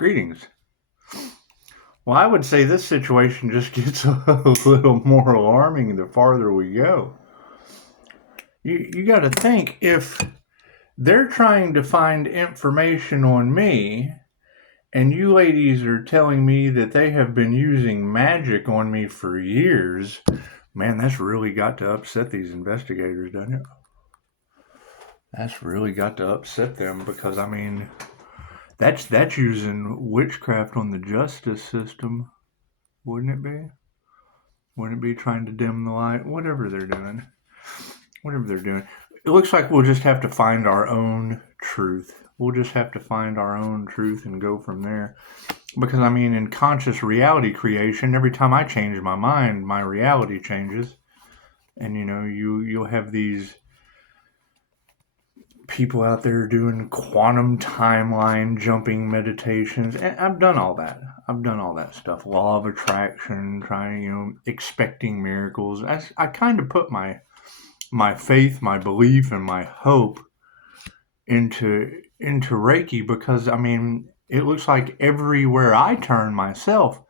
Greetings. Well, I would say this situation just gets a little more alarming the farther we go. You got to think, if they're trying to find information on me, and you ladies are telling me that they have been using Magick on me for years, man, that's really got to upset these investigators, doesn't it? That's really got to upset them because, I mean, that's using witchcraft on the justice system, wouldn't it be? Wouldn't it be trying to dim the light? Whatever they're doing. Whatever they're doing. It looks like we'll just have to find our own truth. We'll just have to find our own truth and go from there. Because, I mean, in conscious reality creation, every time I change my mind, my reality changes. And, you'll have these people out there doing quantum timeline jumping meditations. And I've done all that. I've done all that stuff. Law of attraction, trying, expecting miracles. I kind of put my faith, my belief, and my hope into Reiki because, I mean, it looks like everywhere I turn myself,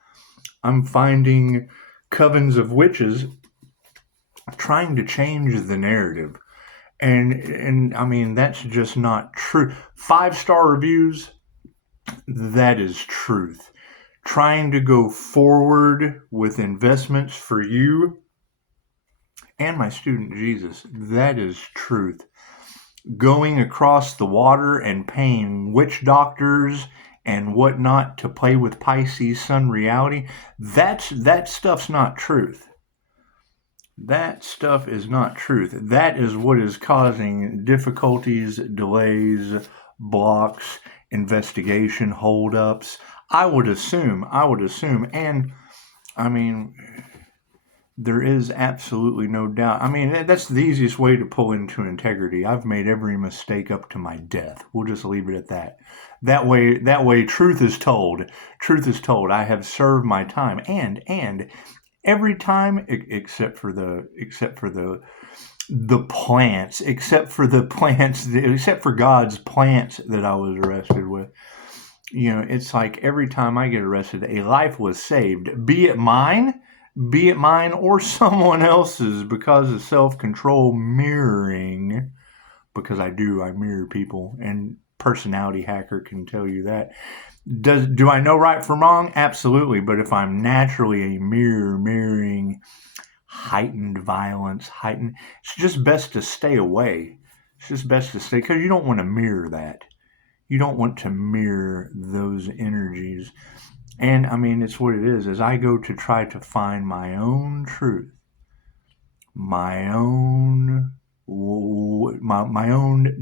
I'm finding covens of witches trying to change the narrative. And I mean, that's just not true. 5-star reviews, that is truth. Trying to go forward with investments for you and my student Jesus, that is truth. Going across the water and paying witch doctors and whatnot to play with Pisces sun reality, that stuff's not truth. That stuff is not truth. That is what is causing difficulties, delays, blocks, investigation, holdups. I would assume, and I mean, there is absolutely no doubt. I mean, that's the easiest way to pull into integrity. I've made every mistake up to my death. We'll just leave it at that. That way, truth is told. Truth is told. I have served my time, and every time, except for the plants, except for God's plants that I was arrested with. It's like every time I get arrested, a life was saved, be it mine or someone else's, because of self-control mirroring, because I mirror people, and personality hacker can tell you that. Do I know right from wrong? Absolutely. But if I'm naturally a mirroring heightened violence, it's just best to stay away. It's just best to stay, because you don't want to mirror that. You don't want to mirror those energies. And I mean, it's what it is. As I go to try to find my own truth, my own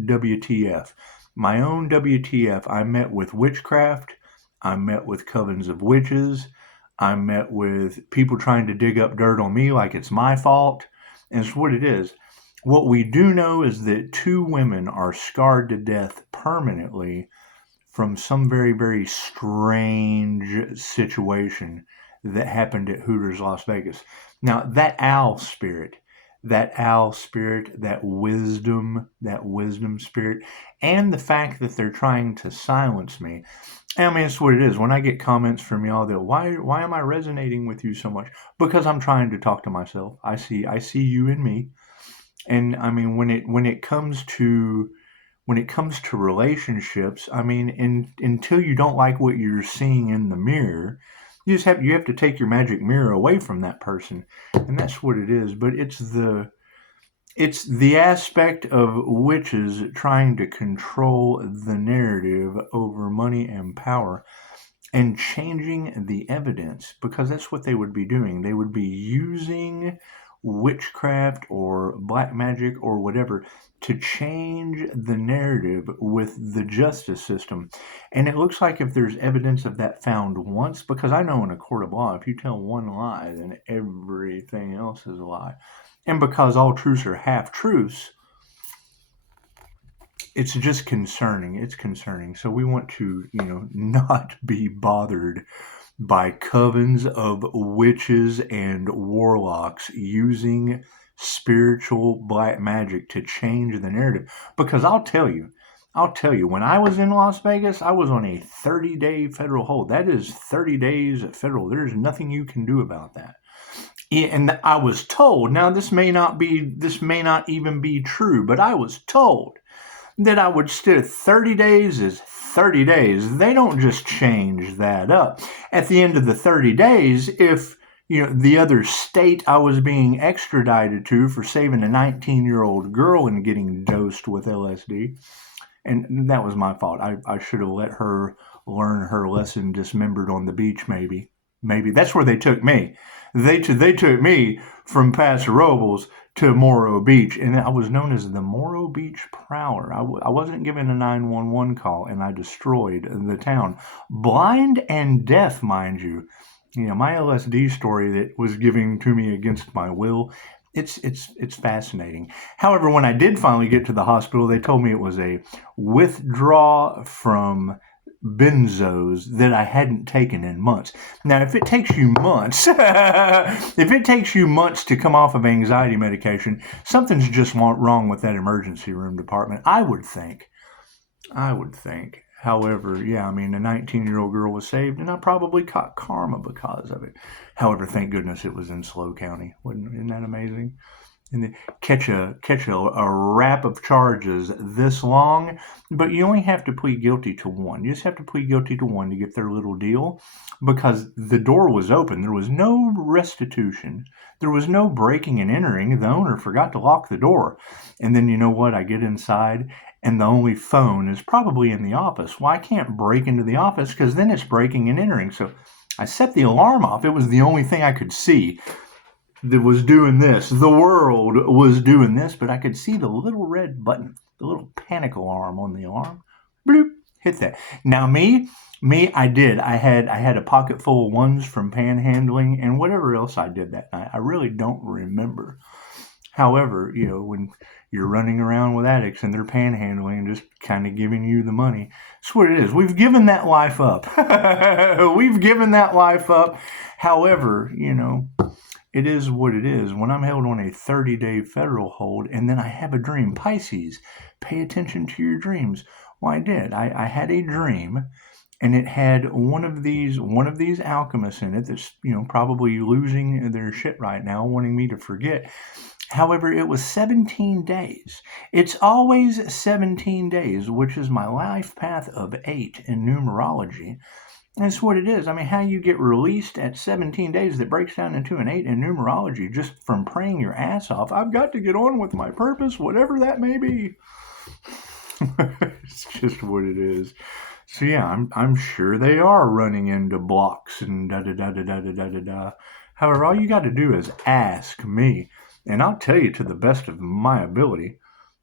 WTF. My own WTF, I met with witchcraft. I met with covens of witches. I met with people trying to dig up dirt on me like it's my fault. And it's what it is. What we do know is that 2 women are scarred to death permanently from some very, very strange situation that happened at Hooters, Las Vegas. Now, that wisdom spirit, and the fact that they're trying to silence me. I mean, it's what it is. When I get comments from y'all that why am I resonating with you so much? Because I'm trying to talk to myself. I see you in me. And I mean, when it comes to relationships, I mean, until you don't like what you're seeing in the mirror, you have to take your magic mirror away from that person, and that's what it is. But it's the aspect of witches trying to control the narrative over money and power, and changing the evidence, because that's what they would be doing. They would be using witchcraft or black magic or whatever to change the narrative with the justice system. And it looks like if there's evidence of that found once, because I know in a court of law, if you tell one lie, then everything else is a lie. And because all truths are half-truths, it's just concerning. It's concerning. So we want to, not be bothered by covens of witches and warlocks using spiritual black magic to change the narrative. Because I'll tell you, I'll tell you, when I was in Las Vegas, I was on a 30-day federal hold. That is 30 days federal. There's nothing you can do about that. And I was told, now this may not even be true, but I was told that I would still, 30 days is 30 days. They don't just change that up. At the end of the 30 days, if the other state I was being extradited to for saving a 19-year-old girl and getting dosed with LSD, and that was my fault. I should have let her learn her lesson dismembered on the beach, maybe. That's where they took me. They took me from Paso Robles to Morro Beach, and I was known as the Morro Beach Prowler. I wasn't given a 911 call, and I destroyed the town. Blind and deaf, mind you. My LSD story that was given to me against my will, it's fascinating. However, when I did finally get to the hospital, they told me it was a withdrawal from benzos that I hadn't taken in months. Now, if it takes you months, to come off of anxiety medication, something's just wrong with that emergency room department, I would think. However, yeah, a 19-year-old girl was saved, and I probably caught karma because of it. However, thank goodness it was in SLO County. Isn't that amazing? And catch a rap of charges this long, but you only have to plead guilty to one. You just have to plead guilty to one to get their little deal, because the door was open. There was no restitution. There was no breaking and entering. The owner forgot to lock the door. And then you know what? I get inside, and the only phone is probably in the office. Well, I can't break into the office because then it's breaking and entering. So I set the alarm off. It was the only thing I could see that was doing this. The world was doing this, but I could see the little red button, the little panic alarm on the alarm. Bloop, hit that. Now me, I did. I had a pocket full of ones from panhandling and whatever else I did that night. I really don't remember. However, when you're running around with addicts and they're panhandling and just kind of giving you the money, that's what it is. We've given that life up. However, it is what it is. When I'm held on a 30-day federal hold and then I have a dream, Pisces, pay attention to your dreams. Well, I did. I had a dream, and it had one of these alchemists in it that's, probably losing their shit right now, wanting me to forget. However, it was 17 days. It's always 17 days, which is my life path of 8 in numerology. That's what it is. How you get released at 17 days that breaks down into an 8 in numerology just from praying your ass off. I've got to get on with my purpose, whatever that may be. It's just what it is. So yeah, I'm sure they are running into blocks and da-da-da-da-da-da-da-da. However, all you got to do is ask me, and I'll tell you to the best of my ability.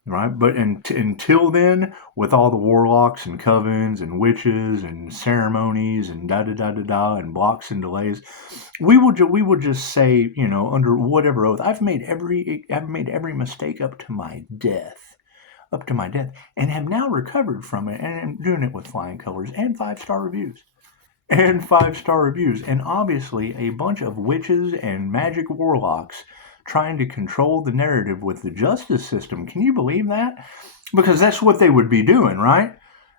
Right, but until then, with all the warlocks and covens and witches and ceremonies and da-da-da-da-da and blocks and delays, we will just say, under whatever oath, I've made every mistake up to my death, and have now recovered from it, and am doing it with flying colors and 5-star reviews. And obviously a bunch of witches and magic warlocks trying to control the narrative with the justice system. Can you believe that? Because that's what they would be doing, right?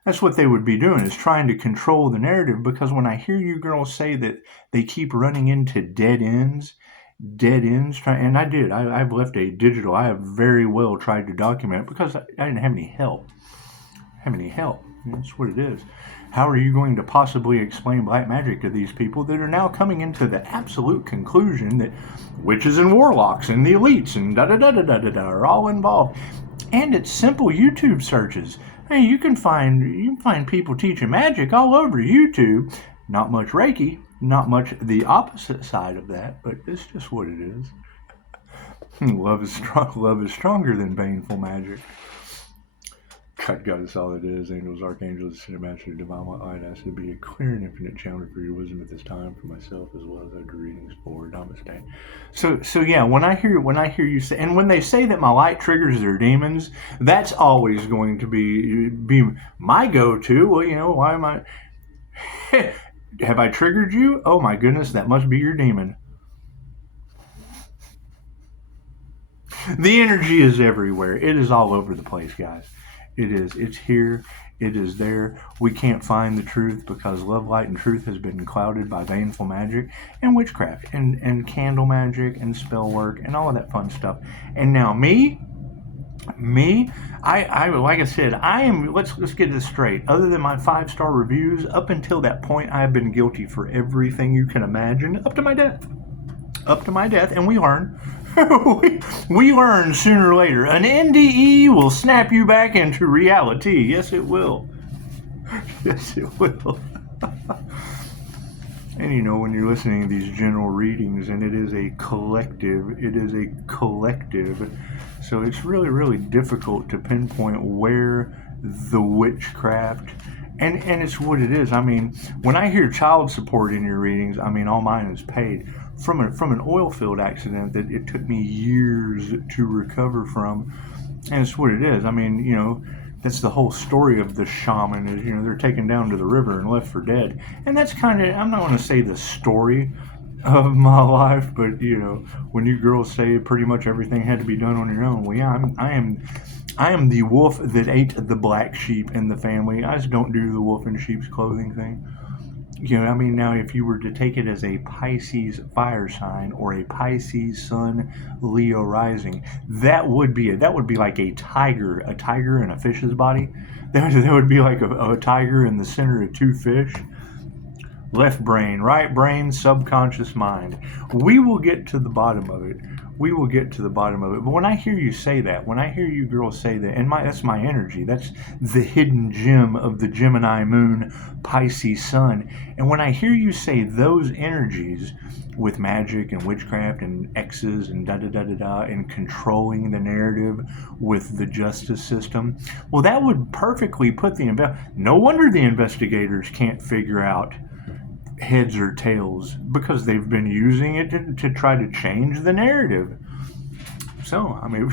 That's what they would be doing, is trying to control the narrative. Because when I hear you girls say that they keep running into dead ends, and I've left a digital, I have very well tried to document, because I didn't have any help. That's what it is. How are you going to possibly explain black magic to these people that are now coming into the absolute conclusion that witches and warlocks and the elites and da-da-da-da-da-da are all involved? And it's simple YouTube searches. You can find people teaching magic all over YouTube. Not much Reiki, not much the opposite side of that, but it's just what it is. Love is stronger than baneful magic. God is all it is. Angels, archangels, cinematic, divine light. I ask to be a clear and infinite channel for your wisdom at this time for myself as well as other readings for Namaste. So yeah, when I hear you say, and when they say that my light triggers their demons, that's always going to be my go-to. Well, why am I? Have I triggered you? Oh my goodness, that must be your demon. The energy is everywhere. It is all over the place, guys. It is. It's here. It is there. We can't find the truth because love, light, and truth has been clouded by baneful magic and witchcraft and candle magic and spell work and all of that fun stuff. And now me, I like I said, I am. Let's get this straight. Other than my 5-star reviews, up until that point, I have been guilty for everything you can imagine, up to my death. Up to my death, and we learn. we learn sooner or later. An NDE will snap you back into reality. Yes, it will. Yes, it will. And you know, when you're listening to these general readings, and it is a collective, so it's really, really difficult to pinpoint where the witchcraft, and it's what it is. I mean, when I hear child support in your readings, I mean, all mine is paid from an oil field accident that it took me years to recover from, and it's what it is. I mean, you know, that's the whole story of the shaman is, you know, they're taken down to the river and left for dead. And that's kind of, I'm not going to say the story of my life, but, you know, when you girls say pretty much everything had to be done on your own, well, yeah, I am the wolf that ate the black sheep in the family. I just don't do the wolf in sheep's clothing thing. You know, I mean, now if you were to take it as a Pisces fire sign or a Pisces sun Leo rising, that would be like a tiger in a fish's body. That would be like a tiger in the center of 2 fish. Left brain, right brain, subconscious mind. We will get to the bottom of it. But when I hear you say that, when I hear you girls say that, and that's my energy. That's the hidden gem of the Gemini moon, Pisces sun. And when I hear you say those energies with magic and witchcraft and X's and da-da-da-da-da and controlling the narrative with the justice system, well, that would perfectly put no wonder the investigators can't figure out heads or tails, because they've been using it to try to change the narrative. So, I mean,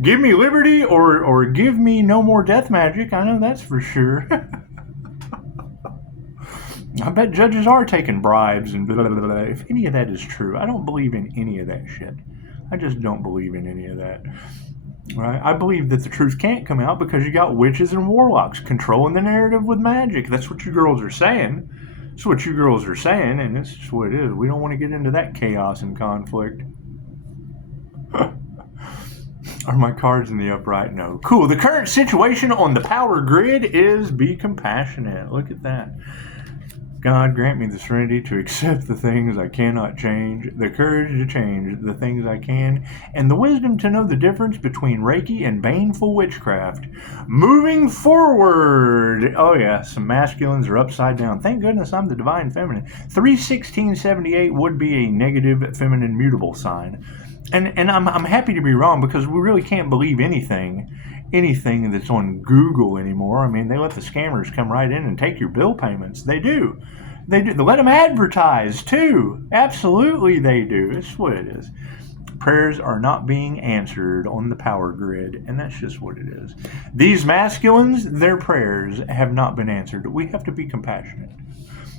give me liberty or give me no more death magic. I know that's for sure. I bet judges are taking bribes and blah, blah, blah, blah. If any of that is true, I don't believe in any of that shit. I just don't believe in any of that. Right? I believe that the truth can't come out because you got witches and warlocks controlling the narrative with magic. That's what you girls are saying. That's what you girls are saying, and it's just what it is. We don't want to get into that chaos and conflict. Are my cards in the upright? No. Cool. The current situation on the power grid is be compassionate. Look at that. God, grant me the serenity to accept the things I cannot change, the courage to change the things I can, and the wisdom to know the difference between Reiki and baneful witchcraft. Moving forward. Oh yeah, some masculines are upside down. Thank goodness I'm the divine feminine. 31678 would be a negative feminine mutable sign. And I'm happy to be wrong, because we really can't believe anything that's on Google anymore. I mean, they let the scammers come right in and take your bill payments. They do. They let them advertise too. Absolutely they do. It's what it is. Prayers are not being answered on the power grid, and that's just what it is. These masculines, their prayers have not been answered. We have to be compassionate.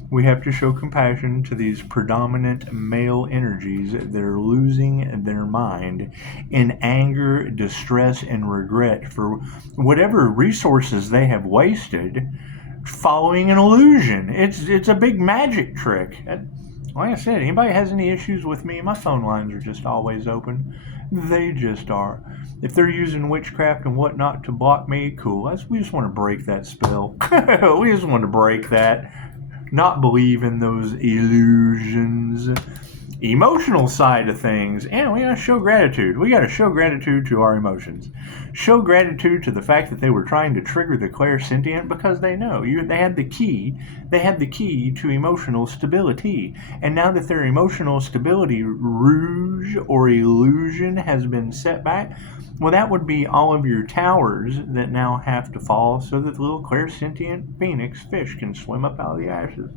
We have to show compassion to these predominant male energies that are losing their mind in anger, distress, and regret for whatever resources they have wasted following an illusion. It's a big magic trick. Like I said, anybody has any issues with me, my phone lines are just always open. They just are. If they're using witchcraft and whatnot to block me, cool. We just want to break that spell. We just want to break that. Not believe in those illusions. Emotional side of things, and we gotta show gratitude. We gotta show gratitude to our emotions. Show gratitude to the fact that they were trying to trigger the clairsentient, because they know they had the key. They had the key to emotional stability, and now that their emotional stability rouge or illusion has been set back, well, that would be all of your towers that now have to fall so that the little clairsentient phoenix fish can swim up out of the ashes.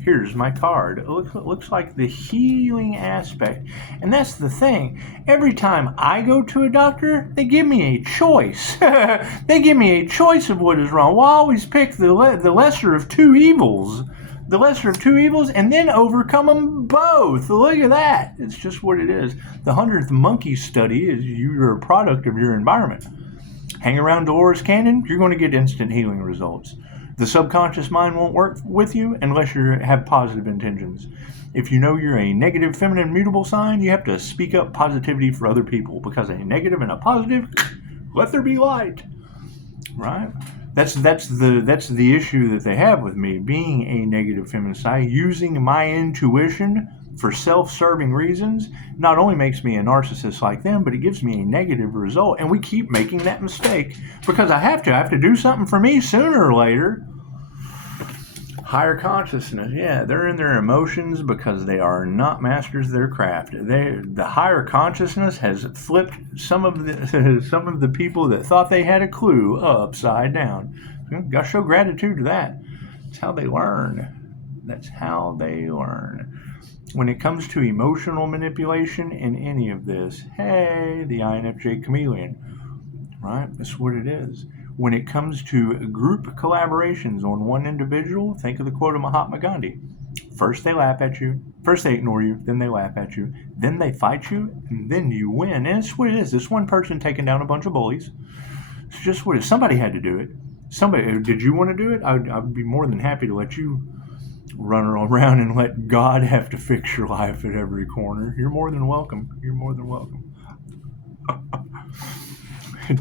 Here's my card. It looks like the healing aspect. And that's the thing. Every time I go to a doctor, they give me a choice. They give me a choice of what is wrong. Well, I always pick the lesser of two evils. The lesser of two evils, and then overcome them both. Look at that. It's just what it is. The 100th monkey study is you're a product of your environment. Hang around Dolores Cannon, you're going to get instant healing results. The subconscious mind won't work with you unless you have positive intentions. If you know you're a negative, feminine, mutable sign, you have to speak up positivity for other people, because a negative and a positive, let there be light, right? That's the issue that they have with me, being a negative feminine sign, using my intuition for self-serving reasons. Not only makes me a narcissist like them, but it gives me a negative result. And we keep making that mistake because I have to do something for me sooner or later. Higher consciousness, yeah, they're in their emotions because they are not masters of their craft. The higher consciousness has flipped some of the people that thought they had a clue upside down. Gotta show gratitude to that. That's how they learn. That's how they learn. When it comes to emotional manipulation in any of this, hey, the INFJ chameleon, right? That's what it is. When it comes to group collaborations on one individual, think of the quote of Mahatma Gandhi. First they laugh at you, first they ignore you, then they laugh at you, then they fight you, and then you win. And it's what it is. This one person taking down a bunch of bullies. It's just what it is. Somebody had to do it. Somebody, did you want to do it? I'd be more than happy to let you run around and let God have to fix your life at every corner. You're more than welcome. You're more than welcome.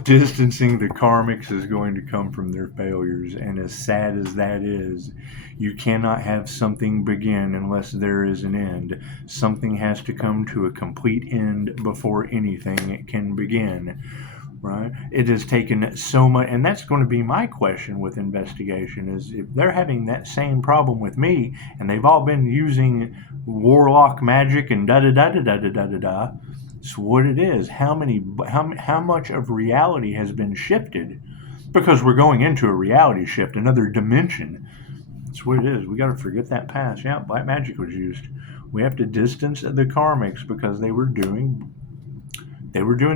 Distancing the karmics is going to come from their failures, and as sad as that is, you cannot have something begin unless there is an end. Something has to come to a complete end before anything can begin, right? It has taken so much, and that's going to be my question with investigation, is if they're having that same problem with me, and they've all been using warlock magic and da-da-da-da-da-da-da-da, it's what it is. How much of reality has been shifted? Because we're going into a reality shift, another dimension. That's what it is. We got to forget that past. Yeah, black magic was used. We have to distance the karmics because they were doing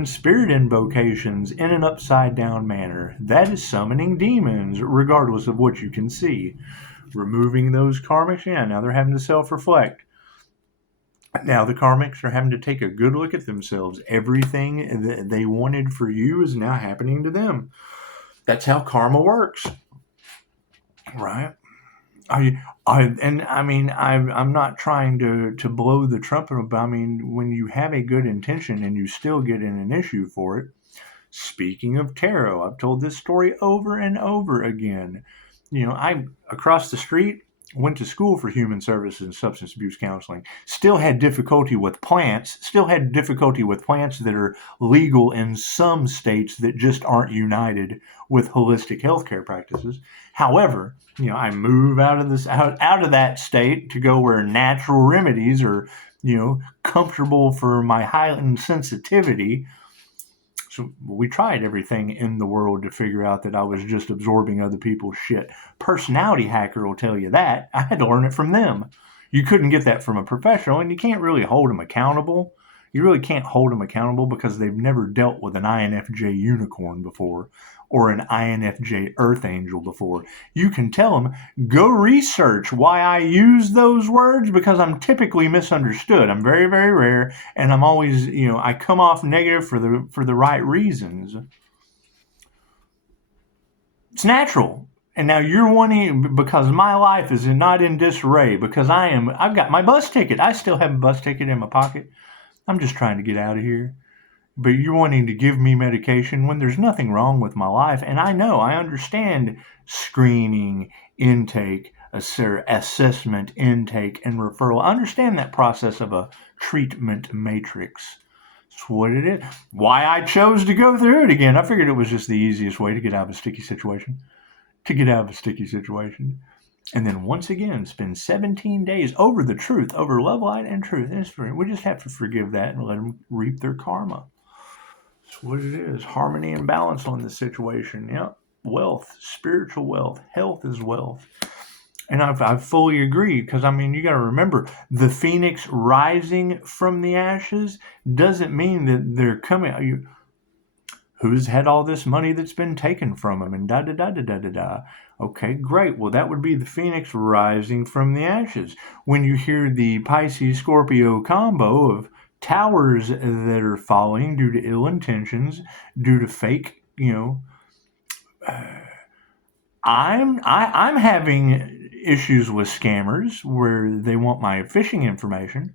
spirit invocations in an upside down manner. That is summoning demons, regardless of what you can see. Removing those karmics, yeah, now they're having to self-reflect. Now the karmics are having to take a good look at themselves. Everything that they wanted for you is now happening to them. That's how karma works, right? I'm not trying to blow the trumpet, but I mean, when you have a good intention and you still get in an issue for it. Speaking of tarot, I've told this story over and over again. I across the street, went to school for human services and substance abuse counseling, still had difficulty with plants that are legal in some states that just aren't united with holistic healthcare practices. However, I move out of that state to go where natural remedies are, comfortable for my heightened sensitivity. So we tried everything in the world to figure out that I was just absorbing other people's shit. Personality hacker will tell you that. I had to learn it from them. You couldn't get that from a professional, and you can't really hold them accountable. You really can't hold them accountable because they've never dealt with an INFJ unicorn before or an INFJ earth angel before. You can tell them, go research why I use those words because I'm typically misunderstood. I'm very, very rare, and I'm always, I come off negative for the right reasons. It's natural. And now you're wanting, because my life is not in disarray, because I've got my bus ticket. I still have a bus ticket in my pocket. I'm just trying to get out of here. But you're wanting to give me medication when there's nothing wrong with my life. And I understand screening, intake, assessment, intake, and referral. I understand that process of a treatment matrix. That's what it is. Why I chose to go through it again. I figured it was just the easiest way to get out of a sticky situation. And then once again, spend 17 days over the truth, over love, light, and truth. We just have to forgive that and let them reap their karma. That's what it is. Harmony and balance on the situation. Yep. Wealth, spiritual wealth, health is wealth. And I fully agree because, you got to remember, the phoenix rising from the ashes doesn't mean that they're coming. Who's had all this money that's been taken from them and da-da-da-da-da-da-da. Okay, great. Well, that would be the phoenix rising from the ashes. When you hear the Pisces-Scorpio combo of towers that are falling due to ill intentions, due to fake, I'm having issues with scammers where they want my phishing information.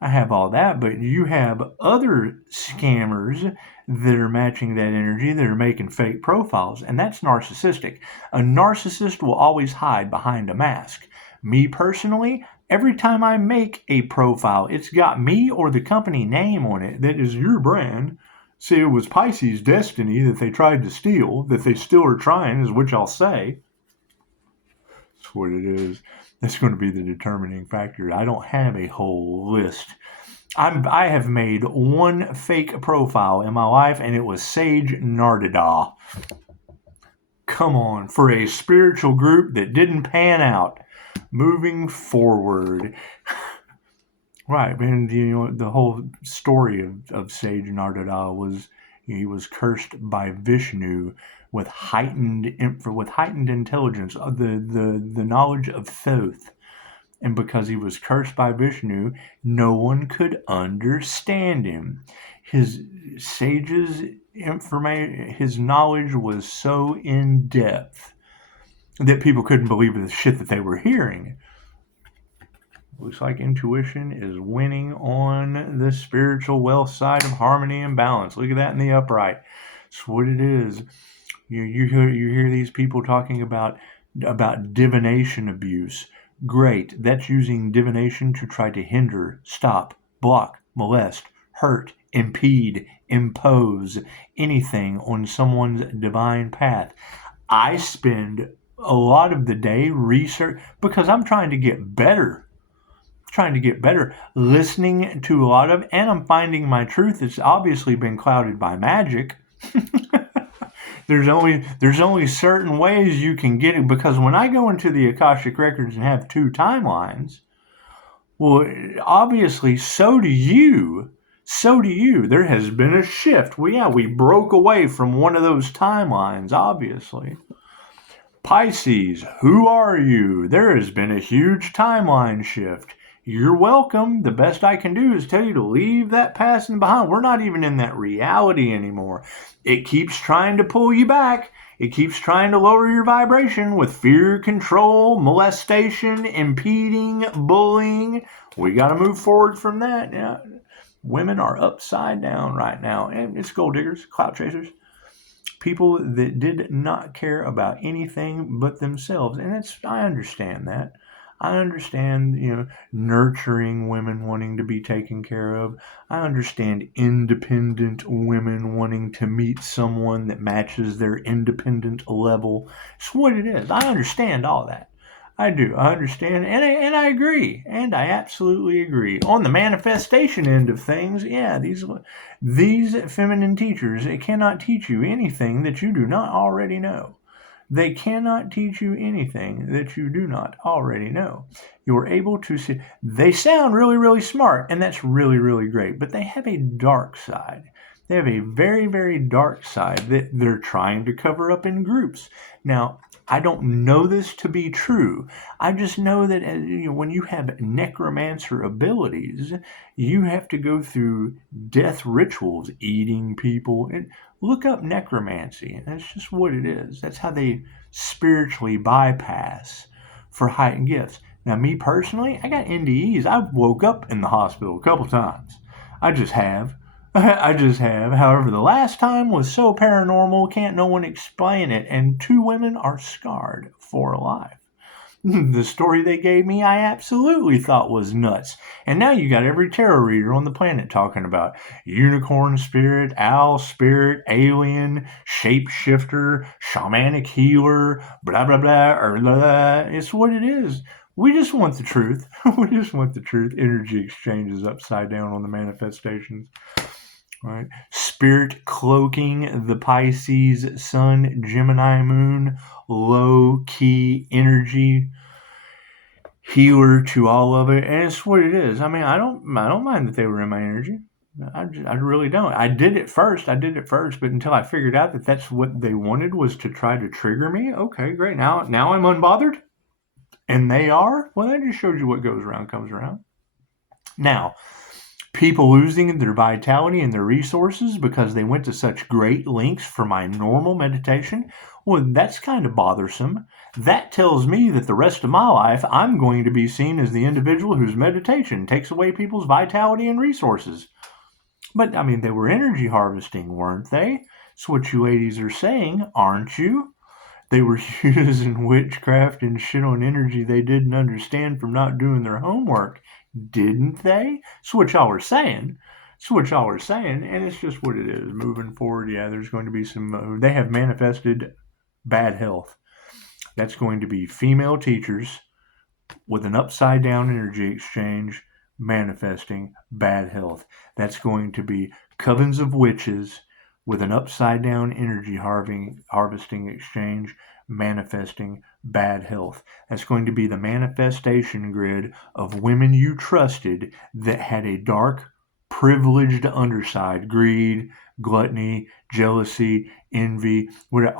I have all that, but you have other scammers that are matching that energy that are making fake profiles, and that's narcissistic. A narcissist will always hide behind a mask. Me personally, every time I make a profile, it's got me or the company name on it that is your brand. See, it was Pisces destiny that they tried to steal, that they still are trying, is which I'll say. That's what it is. That's going to be the determining factor. I don't have a whole list. I have made one fake profile in my life, and it was Sage Nardada. Come on, for a spiritual group that didn't pan out. Moving forward. Right, and the whole story of Sage Nardada was he was cursed by Vishnu with heightened intelligence, the knowledge of Thoth. And because he was cursed by Vishnu, no one could understand him. His his knowledge was so in depth that people couldn't believe the shit that they were hearing. Looks like intuition is winning on the spiritual wealth side of harmony and balance. Look at that in the upright. That's what it is. You hear these people talking about divination abuse. Great. That's using divination to try to hinder, stop, block, molest, hurt, impede, impose anything on someone's divine path. I spend a lot of the day research because I'm trying to get better. Listening to a lot of, and I'm finding my truth has obviously been clouded by magic. There's only certain ways you can get it, because when I go into the Akashic Records and have two timelines, well, obviously so do you. There has been a shift. We broke away from one of those timelines, obviously. Pisces, who are you? There has been a huge timeline shift. You're welcome. The best I can do is tell you to leave that passing behind. We're not even in that reality anymore. It keeps trying to pull you back. It keeps trying to lower your vibration with fear, control, molestation, impeding, bullying. We got to move forward from that. Yeah. Women are upside down right now. And it's gold diggers, clout chasers. People that did not care about anything but themselves. And I understand that. I understand, nurturing women wanting to be taken care of. I understand independent women wanting to meet someone that matches their independent level. It's what it is. I understand all that. I do. I understand, and I agree, and I absolutely agree. On the manifestation end of things, yeah, these feminine teachers, they cannot teach you anything that you do not already know. They cannot teach you anything that you do not already know. You're able to see. They sound really, really smart, and that's really, really great, but they have a dark side. They have a very, very dark side that they're trying to cover up in groups. Now, I don't know this to be true. I just know that when you have necromancer abilities, you have to go through death rituals, eating people. And look up necromancy. That's just what it is. That's how they spiritually bypass for heightened gifts. Now, me personally, I got NDEs. I've woke up in the hospital a couple times. I just have. However, the last time was so paranormal, can't no one explain it, and 2 women are scarred for life. The story they gave me, I absolutely thought was nuts. And now you got every tarot reader on the planet talking about unicorn spirit, owl spirit, alien, shapeshifter, shamanic healer, blah, blah, blah, or blah. It's what it is. We just want the truth. We just want the truth. Energy exchanges upside down on the manifestations. Right. Spirit cloaking the Pisces Sun, Gemini Moon, low key energy healer to all of it, and it's what it is. I mean, I don't mind that they were in my energy. I really don't. I did it first, but until I figured out that that's what they wanted, was to try to trigger me. Okay, great. Now I'm unbothered, and they are. Well, that just shows you what goes around comes around. Now, People losing their vitality and their resources because they went to such great lengths for my normal meditation. Well, that's kind of bothersome. That tells me that the rest of my life I'm going to be seen as the individual whose meditation takes away people's vitality and resources. But, I mean, they were energy harvesting, weren't they? That's what you ladies are saying, aren't you? They were using witchcraft and shit on energy they didn't understand from not doing their homework, didn't they? That's what y'all are saying. That's what y'all are saying, and it's just what it is. Moving forward, yeah, there's going to be some. They have manifested bad health. That's going to be female teachers with an upside down energy exchange manifesting bad health. That's going to be covens of witches with an upside down energy harvesting exchange manifesting bad health. That's going to be the manifestation grid of women you trusted that had a dark, privileged underside, greed, gluttony, jealousy, envy.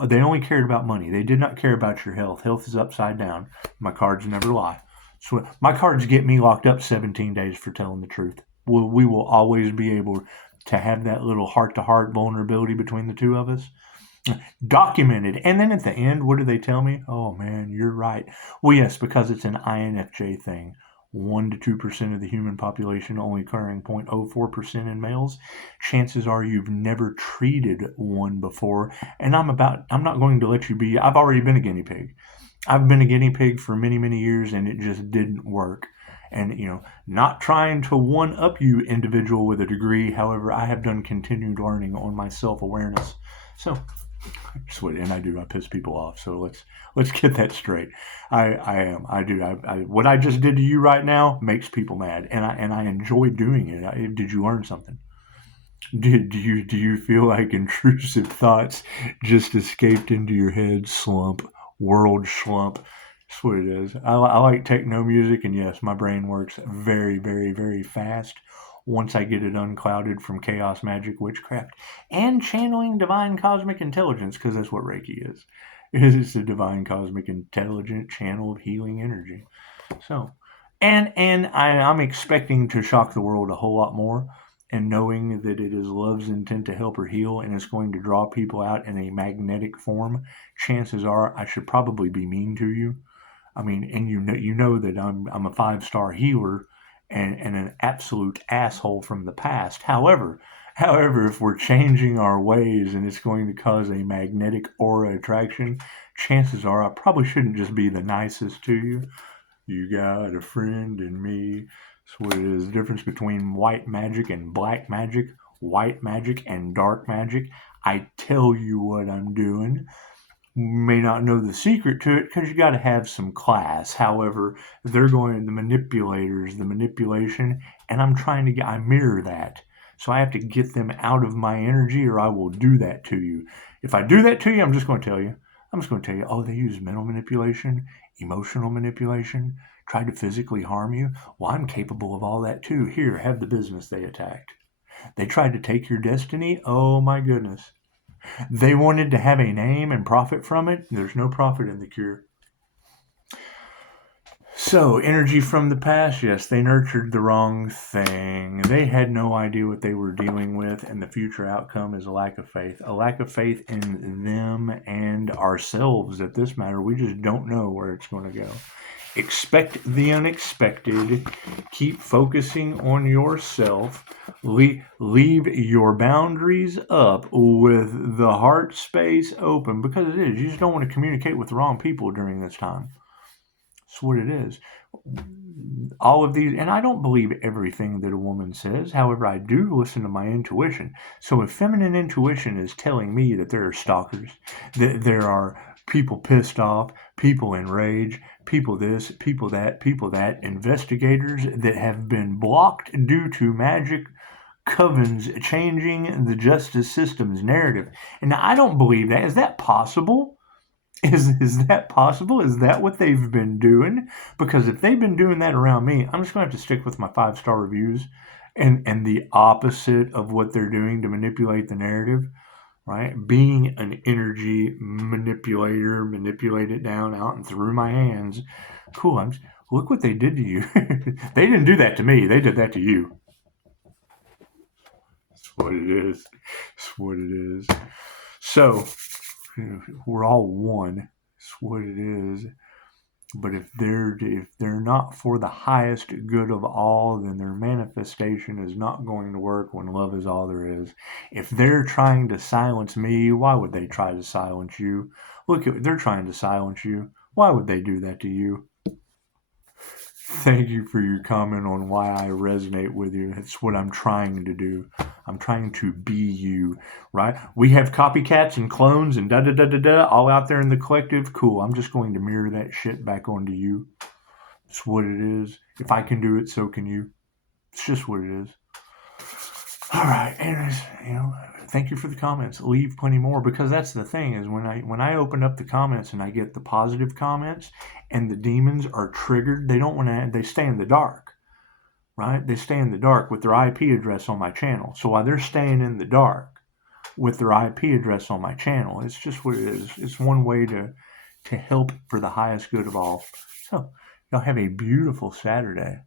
They only cared about money. They did not care about your health. Health is upside down. My cards never lie. So my cards get me locked up 17 days for telling the truth. We will always be able to have that little heart-to-heart vulnerability between the two of us. Documented. And then at the end, what do they tell me? Oh, man, you're right. Well, yes, because it's an INFJ thing. 1 to 2% of the human population, only occurring 0.04% in males. Chances are you've never treated one before. And I'm not going to let you be. I've already been a guinea pig. I've been a guinea pig for many, many years, and it just didn't work. And, not trying to one-up you, individual with a degree. However, I have done continued learning on my self-awareness. So, and I do. I piss people off. So let's get that straight. I do. What I just did to you right now makes people mad, and I enjoy doing it. Did you learn something? Do you feel like intrusive thoughts just escaped into your head? World slump. That's what it is. I like techno music, and yes, my brain works very, very, very fast once I get it unclouded from chaos, magic, witchcraft, and channeling divine cosmic intelligence, because that's what Reiki is. It's a divine cosmic intelligent channel of healing energy. So, and I'm expecting to shock the world a whole lot more, and knowing that it is love's intent to help her heal, and it's going to draw people out in a magnetic form. Chances are I should probably be mean to you. I mean, and you know that I'm a 5-star healer and an absolute asshole from the past. However, if we're changing our ways and it's going to cause a magnetic aura attraction, chances are I probably shouldn't just be the nicest to you. You got a friend in me. That's what it is. The difference between white magic and black magic, white magic and dark magic. I tell you what I'm doing. May not know the secret to it because you got to have some class. However, they're going the manipulators, the manipulation, and I mirror that. So I have to get them out of my energy, or I will do that to you. If I do that to you, I'm just going to tell you. Oh, they use mental manipulation, emotional manipulation, tried to physically harm you. Well, I'm capable of all that too. Here, have the business they attacked. They tried to take your destiny. Oh my goodness. They wanted to have a name and profit from it. There's no profit in the cure. So, energy from the past, yes, they nurtured the wrong thing. They had no idea what they were dealing with, and the future outcome is a lack of faith. A lack of faith in them and ourselves at this matter. We just don't know where it's going to go. Expect the unexpected. Keep focusing on yourself. Leave your boundaries up with the heart space open, because it is. You just don't want to communicate with the wrong people during this time. That's what it is. All of these, and I don't believe everything that a woman says. However, I do listen to my intuition. So if feminine intuition is telling me that there are stalkers, that there are people pissed off, people enraged, people this, people that, investigators that have been blocked due to magic covens changing the justice system's narrative. And now, I don't believe that. Is that possible? Is that possible? Is that what they've been doing? Because if they've been doing that around me, I'm just going to have to stick with my 5-star reviews and the opposite of what they're doing to manipulate the narrative. Right? Being an energy manipulator, manipulate it down, out, and through my hands. Cool. Look what they did to you. They didn't do that to me. They did that to you. what it is. It's what it is. So, we're all one. It's what it is. But if they're not for the highest good of all, then their manifestation is not going to work when love is all there is. If they're trying to silence me, why would they try to silence you? Look, they're trying to silence you. Why would they do that to you? Thank you for your comment on why I resonate with you. It's what I'm trying to do. I'm trying to be you, right? We have copycats and clones and da-da-da-da-da all out there in the collective. Cool. I'm just going to mirror that shit back onto you. It's what it is. If I can do it, so can you. It's just what it is. All right. Anyways, thank you for the comments. Leave plenty more, because that's the thing is when I open up the comments and I get the positive comments and the demons are triggered, they stay in the dark, right? They stay in the dark with their IP address on my channel. So while they're staying in the dark with their IP address on my channel, it's just what it is. It's one way to help for the highest good of all. So y'all have a beautiful Saturday.